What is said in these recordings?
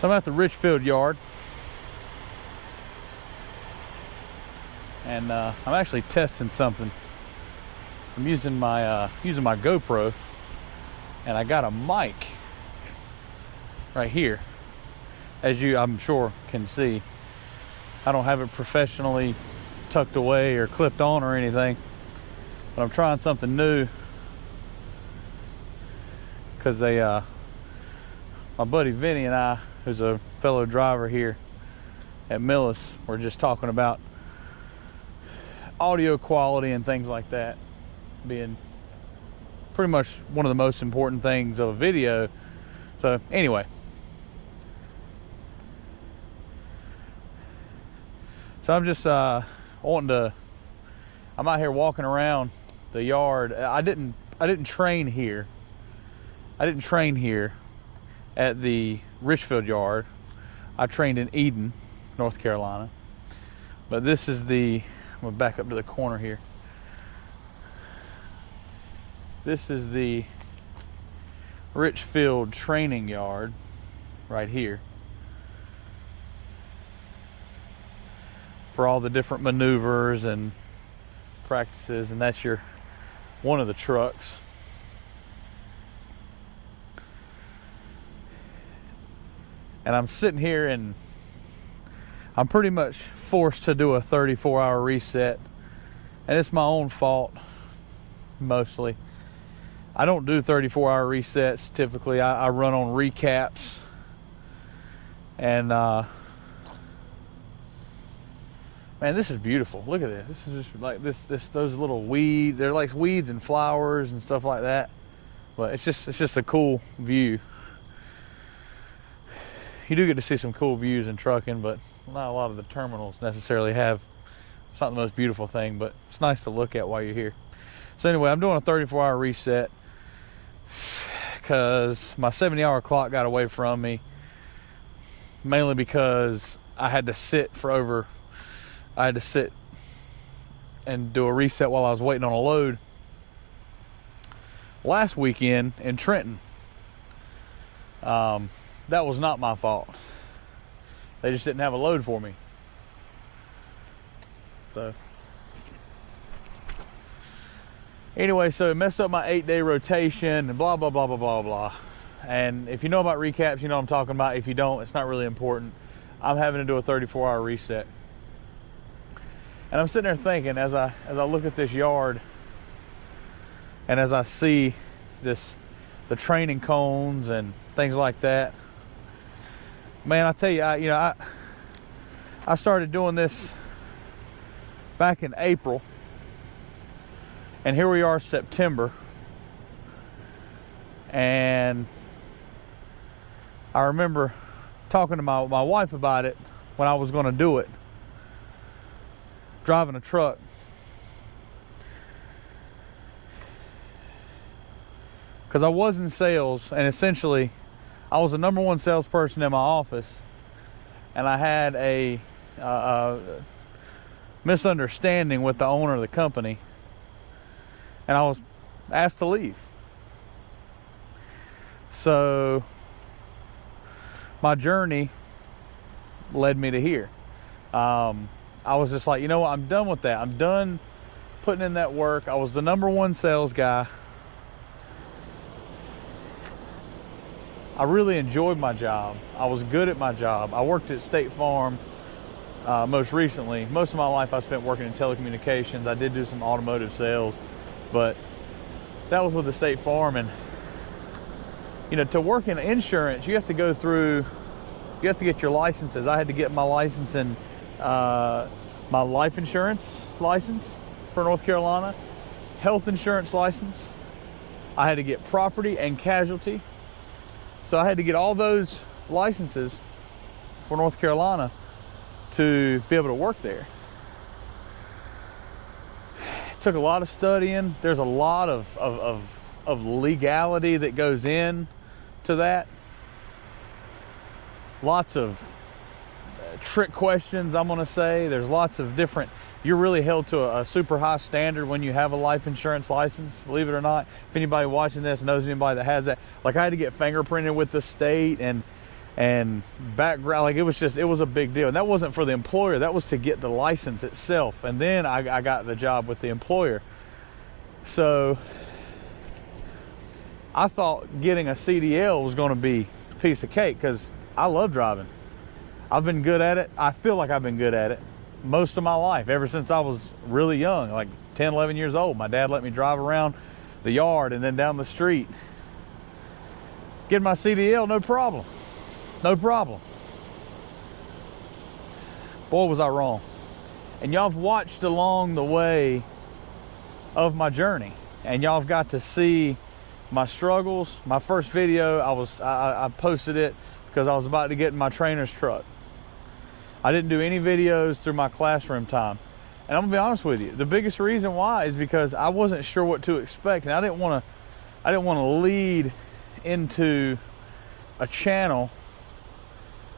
So I'm at the Richfield yard, and I'm actually testing something. I'm using my GoPro, and I got a mic right here, as you I'm sure can see. I don't have it professionally tucked away or clipped on or anything, but I'm trying something new because my buddy Vinny and I, who's a fellow driver here at Millis, were just talking about audio quality and things like that being pretty much one of the most important things of a video. So anyway, so I'm just I'm out here walking around the yard. I didn't train here. I didn't train here at the Richfield yard. I trained in Eden, North Carolina. But this is I'm gonna back up to the corner here. This is the Richfield training yard right here for all the different maneuvers and practices, and that's one of the trucks. And I'm sitting here and I'm pretty much forced to do a 34-hour reset, and it's my own fault mostly. I don't do 34-hour resets typically. I run on recaps, and man, this is beautiful. Look at this. This is just like those little weeds. They're like weeds and flowers and stuff like that, but it's just a cool view. You do get to see some cool views in trucking, but not a lot of the terminals necessarily have. It's not the most beautiful thing, but it's nice to look at while you're here. So anyway, I'm doing a 34-hour reset because my 70-hour clock got away from me, mainly because I had to sit and do a reset while I was waiting on a load last weekend in Trenton. That was not my fault. They just didn't have a load for me. So anyway, so it messed up my 8-day rotation and blah, blah, blah, blah, blah, blah. And if you know about recaps, you know what I'm talking about. If you don't, it's not really important. I'm having to do a 34-hour reset. And I'm sitting there thinking, as I look at this yard and as I see the training cones and things like that, man, I tell you, I started doing this back in April, and here we are, September, and I remember talking to my wife about it when I was going to do it, driving a truck. Because I was in sales, and essentially I was the #1 salesperson in my office, and I had a misunderstanding with the owner of the company, and I was asked to leave. So my journey led me to here. I was just like, you know what, I'm done with that. I'm done putting in that work. I was the #1 sales guy. I really enjoyed my job. I was good at my job. I worked at State Farm most recently. Most of my life I spent working in telecommunications. I did do some automotive sales, but that was with the State Farm. And to work in insurance, you have to go through, you have to get your licenses. I had to get my license in my life insurance license for North Carolina, health insurance license. I had to get property and casualty. So I had to get all those licenses for North Carolina to be able to work there. It took a lot of studying. There's a lot of legality that goes in to that. Lots of trick questions, I'm gonna say. There's lots of different, you're really held to a super high standard when you have a life insurance license, believe it or not. If anybody watching this knows anybody that has that, like I had to get fingerprinted with the state, and and background. Like, it was a big deal. And that wasn't for the employer, that was to get the license itself. And then I got the job with the employer. So I thought getting a CDL was going to be a piece of cake, because I love driving. I've been good at it. I feel like I've been good at it most of my life, ever since I was really young, like 10, 11 years old. My dad let me drive around the yard and then down the street. Get my CDL, no problem. No problem. Boy, was I wrong. And y'all have watched along the way of my journey, and y'all have got to see my struggles. My first video, I posted it because I was about to get in my trainer's truck. I didn't do any videos through my classroom time. And I'm gonna be honest with you, the biggest reason why is because I wasn't sure what to expect, and I didn't want to lead into a channel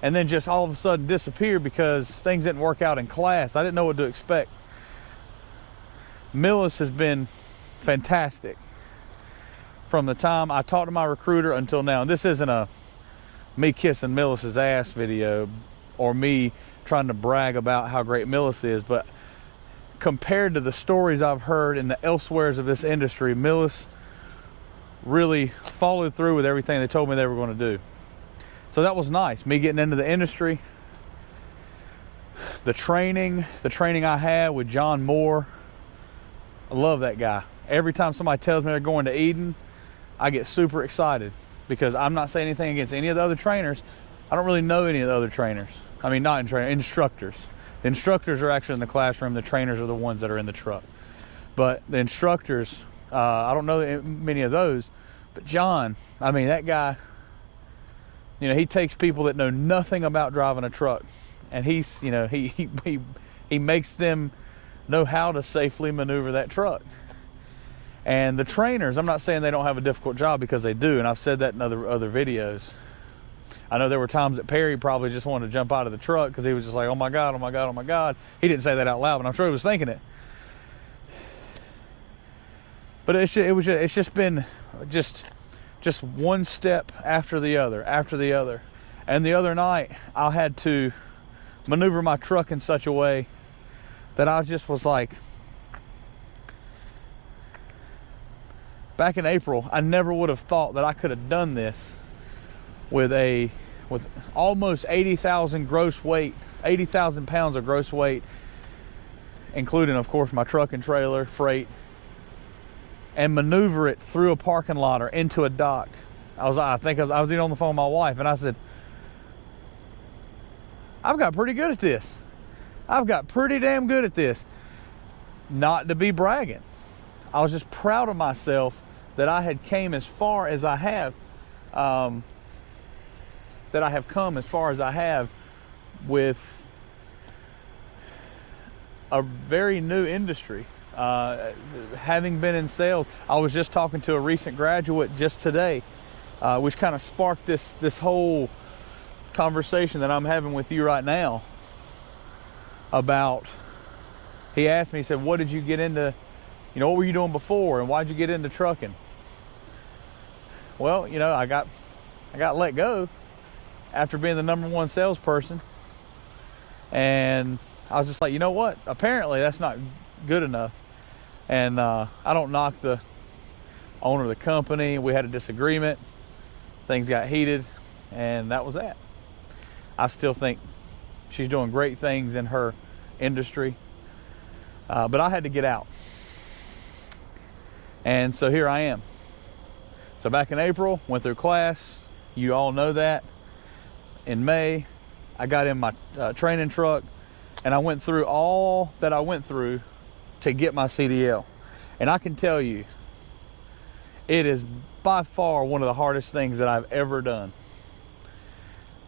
and then just all of a sudden disappear because things didn't work out in class. I didn't know what to expect. Millis has been fantastic from the time I talked to my recruiter until now. And this isn't a me kissing Millis's ass video or me trying to brag about how great Millis is, but compared to the stories I've heard in the elsewheres of this industry, Millis really followed through with everything they told me they were going to do. So that was nice, me getting into the industry. The training I had with John Moore, I love that guy. Every time somebody tells me they're going to Eden, I get super excited, because I'm not saying anything against any of the other trainers. I don't really know any of the other trainers. I mean, not in trainers, instructors. The instructors are actually in the classroom. The trainers are the ones that are in the truck. But the instructors, I don't know many of those. But John, I mean, that guy, you know, he takes people that know nothing about driving a truck, and he's, you know, he makes them know how to safely maneuver that truck. And the trainers, I'm not saying they don't have a difficult job, because they do, and I've said that in other videos. I know there were times that Perry probably just wanted to jump out of the truck because he was just like, oh my God, oh my God, oh my God. He didn't say that out loud, but I'm sure he was thinking it. But it's just been just one step after the other, And the other night, I had to maneuver my truck in such a way that I just was like, back in April, I never would have thought that I could have done this with almost 80,000 gross weight, 80,000 pounds of gross weight, including, of course, my truck and trailer, freight, and maneuver it through a parking lot or into a dock. I was even on the phone with my wife, and I said, I've got pretty good at this. I've got pretty damn good at this. Not to be bragging. I was just proud of myself that I had came as far as I have, that I have come as far as I have with a very new industry. Having been in sales, I was just talking to a recent graduate just today, which kind of sparked this whole conversation that I'm having with you right now about, he asked me, he said, what did you get into, you know, what were you doing before, and why'd you get into trucking? Well, you know, I got let go after being the #1 salesperson, and I was just like, you know what, apparently that's not good enough. And I don't knock the owner of the company. We had a disagreement, things got heated, and that was that. I still think she's doing great things in her industry, but I had to get out. And so here I am. So back in April, went through class. You all know that. In May, I got in my training truck, and I went through all that I went through to get my CDL. And I can tell you, it is by far one of the hardest things that I've ever done.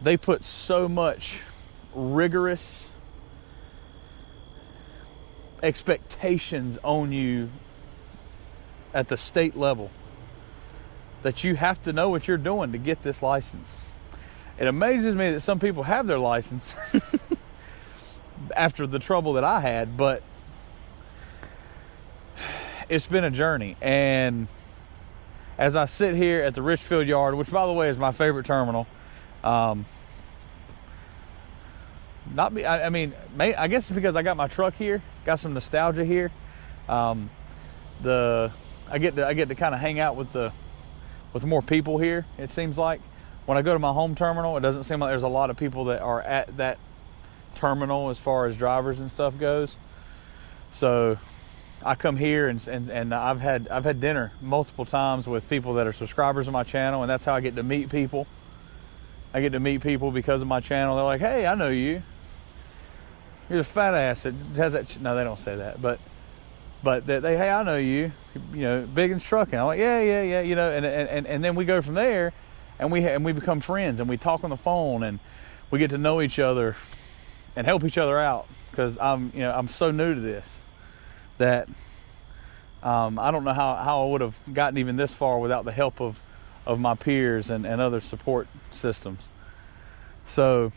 They put so much rigorous expectations on you at the state level that you have to know what you're doing to get this license. It amazes me that some people have their license after the trouble that I had, but it's been a journey. And as I sit here at the Richfield Yard, which by the way is my favorite terminal, not be, I mean, I guess it's because I got my truck here, got some nostalgia here. I get to kind of hang out with more people here. It seems like when I go to my home terminal, it doesn't seem like there's a lot of people that are at that terminal as far as drivers and stuff goes. So I come here and I've had dinner multiple times with people that are subscribers of my channel, and that's how I get to meet people. I get to meet people because of my channel. They're like, "Hey, I know you. You're the fat ass that has that." No, they don't say that, but they, "Hey, I know you. You know, Biggins Trucking." I'm like, "Yeah." You know, and then we go from there, and we become friends, and we talk on the phone, and we get to know each other and help each other out, because I'm so new to this that I don't know how I would have gotten even this far without the help of my peers and other support systems. So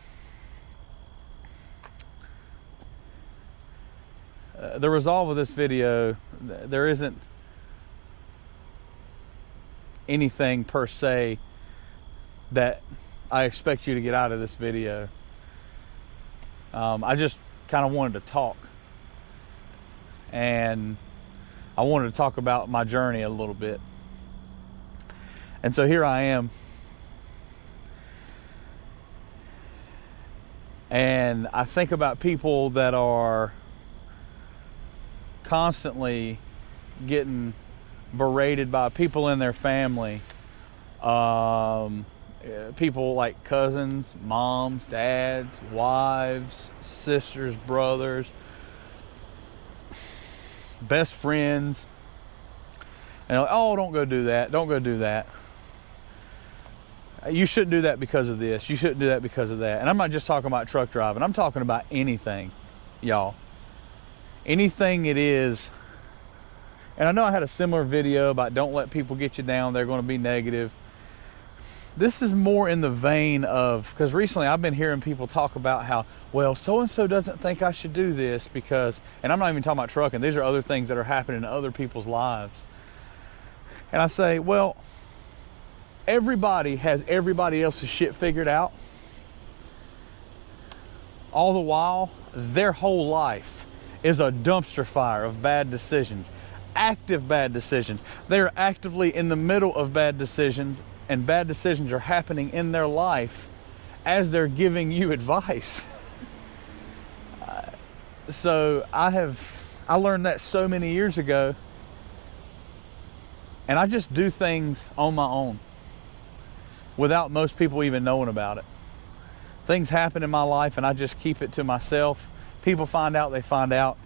the resolve of this video, there isn't anything per se that I expect you to get out of this video. I just kind of wanted to talk, and I wanted to talk about my journey a little bit. And so here I am, and I think about people that are constantly getting berated by people in their family, people like cousins, moms, dads, wives, sisters, brothers, best friends, and like, "Oh, don't go do that, don't go do that. You shouldn't do that because of this. You shouldn't do that because of that." And I'm not just talking about truck driving. I'm talking about anything, y'all. Anything it is. And I know I had a similar video about don't let people get you down. They're going to be negative. This is more in the vein of, because recently I've been hearing people talk about how, well, so-and-so doesn't think I should do this because, and I'm not even talking about trucking. These are other things that are happening in other people's lives. And I say, well, everybody has everybody else's shit figured out. All the while, their whole life is a dumpster fire of bad decisions, active bad decisions. They're actively in the middle of bad decisions, and bad decisions are happening in their life as they're giving you advice. So I learned that so many years ago, and I just do things on my own without most people even knowing about it. Things happen in my life and I just keep it to myself. People find out, they find out.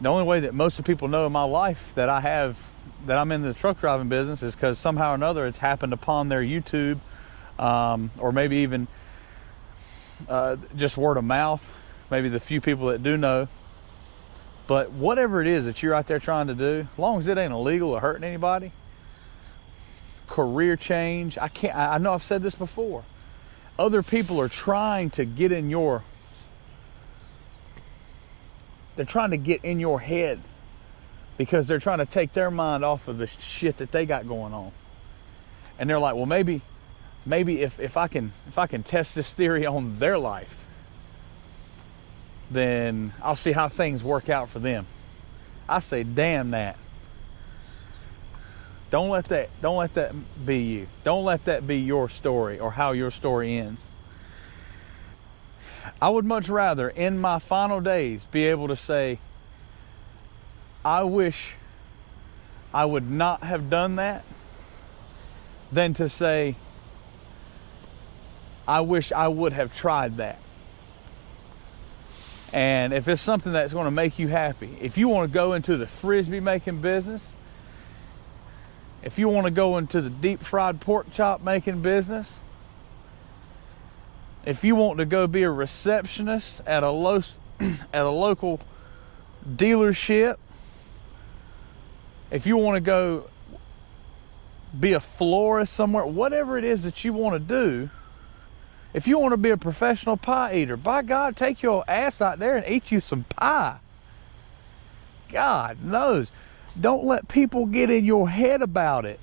The only way that most of the people know in my life that I'm in the truck driving business is because somehow or another it's happened upon their YouTube, or maybe even just word of mouth, maybe the few people that do know. But whatever it is that you're out there trying to do, as long as it ain't illegal or hurting anybody, career change, I know I've said this before. Other people are trying to get in your head because they're trying to take their mind off of the shit that they got going on. And they're like, well, maybe if I can test this theory on their life, then I'll see how things work out for them. I say, damn that. Don't let that be you. Don't let that be your story or how your story ends. I would much rather, in my final days, be able to say, I wish I would not have done that, than to say, I wish I would have tried that. And if it's something that's going to make you happy, if you want to go into the frisbee making business, if you want to go into the deep fried pork chop making business, if you want to go be a receptionist at a local dealership, if you want to go be a florist somewhere, whatever it is that you want to do, if you want to be a professional pie eater, by God, take your ass out there and eat you some pie. God knows. Don't let people get in your head about it.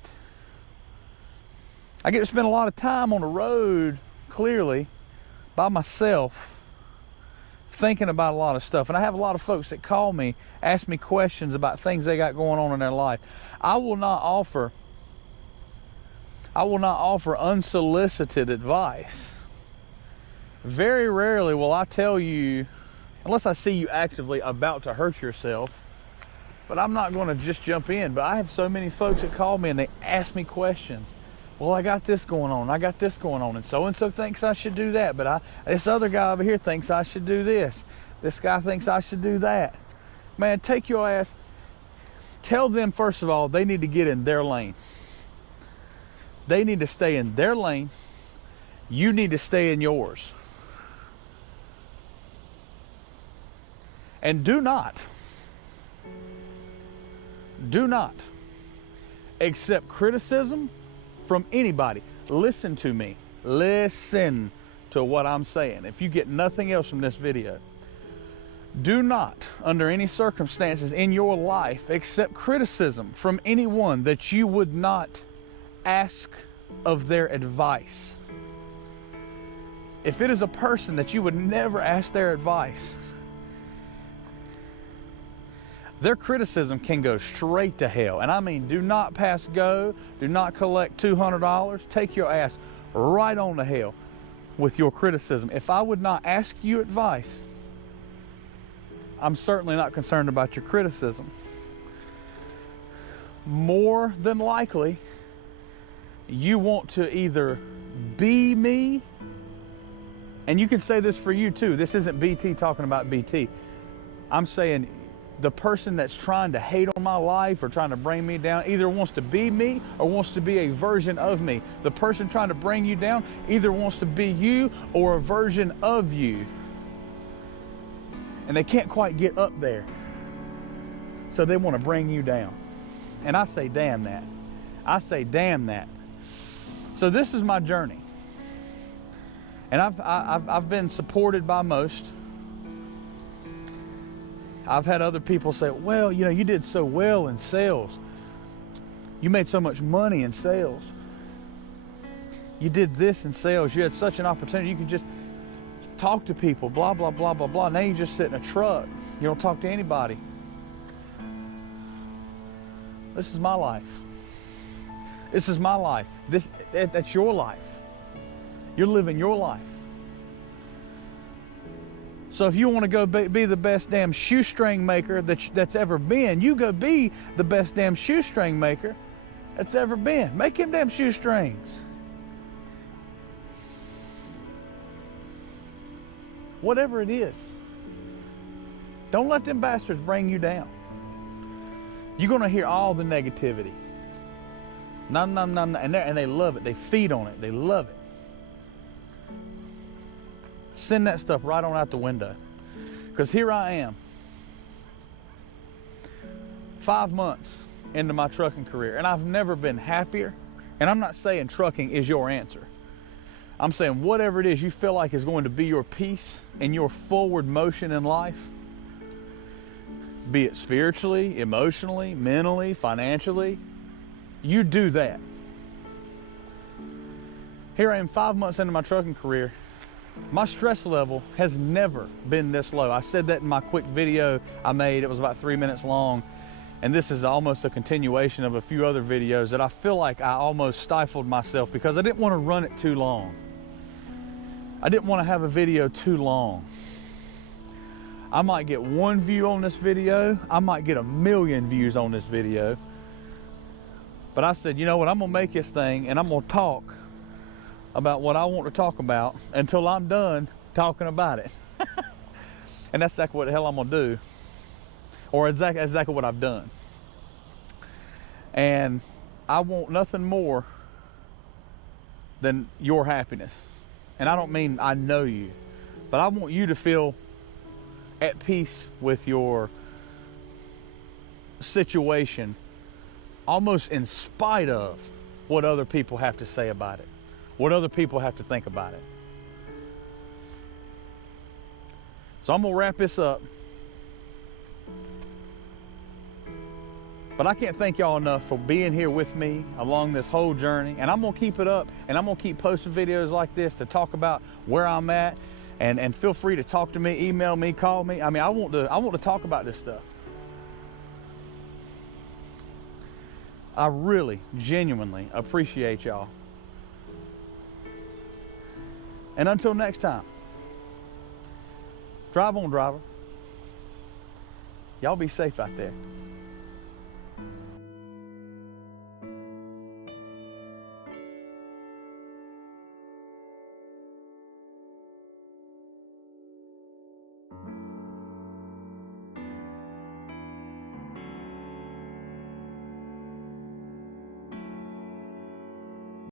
I get to spend a lot of time on the road, clearly, by myself, thinking about a lot of stuff. And I have a lot of folks that call me, ask me questions about things they got going on in their life. I will not offer unsolicited advice. Very rarely will I tell you, unless I see you actively about to hurt yourself, but I'm not going to just jump in. But I have so many folks that call me and they ask me questions. Well, I got this going on, I got this going on, and so thinks I should do that, but this other guy over here thinks I should do this. This guy thinks I should do that. Man, take your ass, tell them first of all, they need to get in their lane. They need to stay in their lane. You need to stay in yours. And do not accept criticism from anybody. Listen to me. Listen to what I'm saying. If you get nothing else from this video, do not, under any circumstances in your life, accept criticism from anyone that you would not ask of their advice. If it is a person that you would never ask their advice, their criticism can go straight to hell. And I mean, do not pass go. Do not collect $200. Take your ass right on to hell with your criticism. If I would not ask you advice, I'm certainly not concerned about your criticism. More than likely, you want to either be me, and you can say this for you too. This isn't BT talking about BT. I'm saying the person that's trying to hate on my life or trying to bring me down either wants to be me or wants to be a version of me. The person trying to bring you down either wants to be you or a version of you. And they can't quite get up there. So they want to bring you down. And I say, damn that. I say, damn that. So this is my journey. And I've been supported by most. I've had other people say, well, you know, you did so well in sales. You made so much money in sales. You did this in sales. You had such an opportunity. You could just talk to people, blah, blah, blah, blah, blah. Now you just sit in a truck. You don't talk to anybody. This is my life. This is my life. That's your life. You're living your life. So if you want to go be the best damn shoestring maker that's ever been, you go be the best damn shoestring maker that's ever been. Make him damn shoestrings. Whatever it is. Don't let them bastards bring you down. You're going to hear all the negativity. No, no, no, no. And they love it. They feed on it. They love it. Send that stuff right on out the window. Because here I am, 5 months into my trucking career, and I've never been happier. And I'm not saying trucking is your answer. I'm saying whatever it is you feel like is going to be your peace and your forward motion in life, be it spiritually, emotionally, mentally, financially, you do that. Here I am 5 months into my trucking career. My stress level has never been this low. I said that in my quick video I made. It was about 3 minutes long. And this is almost a continuation of a few other videos that I feel like I almost stifled myself because I didn't want to run it too long. I didn't want to have a video too long. I might get 1 view on this video. I might get 1 million views on this video. But I said, you know what? I'm going to make this thing and I'm going to talk about what I want to talk about until I'm done talking about it. And that's exactly what the hell I'm gonna do, or exactly what I've done. And I want nothing more than your happiness. And I don't mean I know you, but I want you to feel at peace with your situation, almost in spite of what other people have to say about it, what other people have to think about it. So I'm gonna wrap this up. But I can't thank y'all enough for being here with me along this whole journey. And I'm gonna keep it up, and I'm gonna keep posting videos like this to talk about where I'm at And feel free to talk to me, email me, call me. I mean, I want to talk about this stuff. I really, genuinely appreciate y'all. And until next time, drive on, driver. Y'all be safe out there.